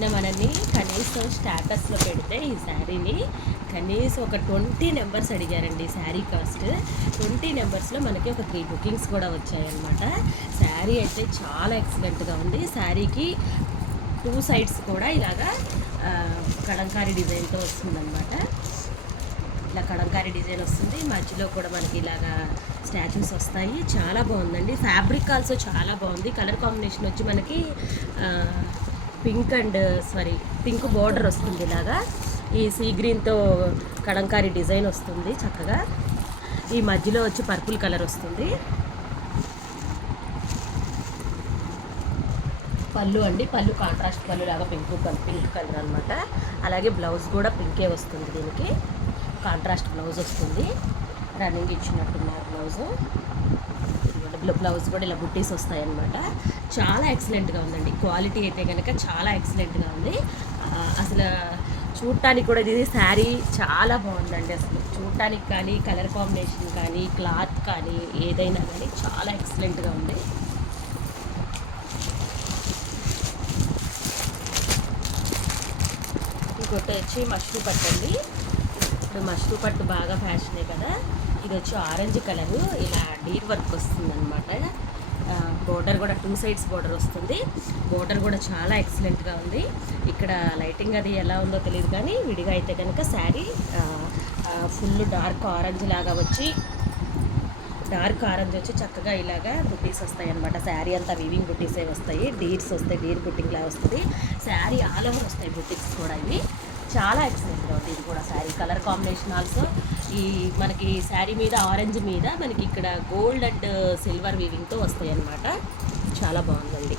నిన్న మనల్ని కనీసం స్టేటస్లో పెడితే ఈ శారీని కనీసం ఒక 20 నెంబర్స్ అడిగారండి. శారీ కాస్ట్ 20 నెంబర్స్లో మనకి ఒక 3 బుకింగ్స్ కూడా వచ్చాయన్నమాట. శారీ అయితే చాలా ఎక్సలెంట్గా ఉంది. శారీకి 2 సైడ్స్ కూడా ఇలాగా కలంకారీ డిజైన్తో వస్తుందన్నమాట. ఇలా కలంకారీ డిజైన్ వస్తుంది. మధ్యలో కూడా మనకి ఇలాగా స్టాచ్యూస్ వస్తాయి. చాలా బాగుందండి. ఫ్యాబ్రిక్ ఆల్సో చాలా బాగుంది. కలర్ కాంబినేషన్ వచ్చి మనకి పింక్ బోర్డర్ వస్తుంది. ఇలాగా ఈ సీ గ్రీన్తో కలంకారీ డిజైన్ వస్తుంది చక్కగా. ఈ మధ్యలో వచ్చి పర్పుల్ కలర్ వస్తుంది. పళ్ళు అండి, పళ్ళు కాంట్రాస్ట్ పళ్ళు లాగా పింక్ కలర్ అనమాట. అలాగే బ్లౌజ్ కూడా పింకే వస్తుంది. దీనికి కాంట్రాస్ట్ బ్లౌజ్ వస్తుంది. రన్నింగ్ ఇచ్చినట్టున్నారు బ్లౌజు. బ్లౌజ్ కూడా ఇలా బుట్టీస్ వస్తాయన్నమాట. చాలా ఎక్సలెంట్గా ఉందండి. క్వాలిటీ అయితే కనుక చాలా ఎక్సలెంట్గా ఉంది. అసలు చూడటానికి కూడా ఇది శారీ చాలా బాగుందండి. అసలు చూడటానికి కానీ, కలర్ కాంబినేషన్ కానీ, క్లాత్ కానీ, ఏదైనా కానీ చాలా ఎక్సలెంట్గా ఉంది. ఇంకోటి వచ్చి మష్రూ పట్టు అండి. ఇప్పుడు మష్రూ పట్టు బాగా ఫ్యాషనే కదా. ఇది వచ్చి ఆరెంజ్ కలరు, ఇలా డీర్ వర్క్ వస్తుంది అనమాట. బోర్డర్ కూడా 2 సైడ్స్ బోర్డర్ వస్తుంది. బోర్డర్ కూడా చాలా ఎక్సలెంట్గా ఉంది. ఇక్కడ లైటింగ్ అది ఎలా ఉందో తెలియదు కానీ విడిగా అయితే కనుక శారీ ఫుల్ డార్క్ ఆరెంజ్ వచ్చి చక్కగా ఇలాగా బుట్టీస్ వస్తాయి అనమాట. శారీ అంతా వీవింగ్ బుట్టీసే వస్తాయి. డీర్స్ వస్తాయి, డీర్ బుట్టింగ్ లా వస్తుంది. శారీ ఆల్ ఓవర్ వస్తాయి బుట్టిక్స్ కూడా. ఇవి చాలా ఎక్సలెంట్గా ఉంది. ఇది కూడా శారీ కలర్ కాంబినేషన్ ఆల్సో ఈ మనకి శారీ మీద ఆరెంజ్ మీద మనకి ఇక్కడ గోల్డ్ అండ్ సిల్వర్ వీవింగ్తో వస్తాయి అన్నమాట. చాలా బాగుందండి.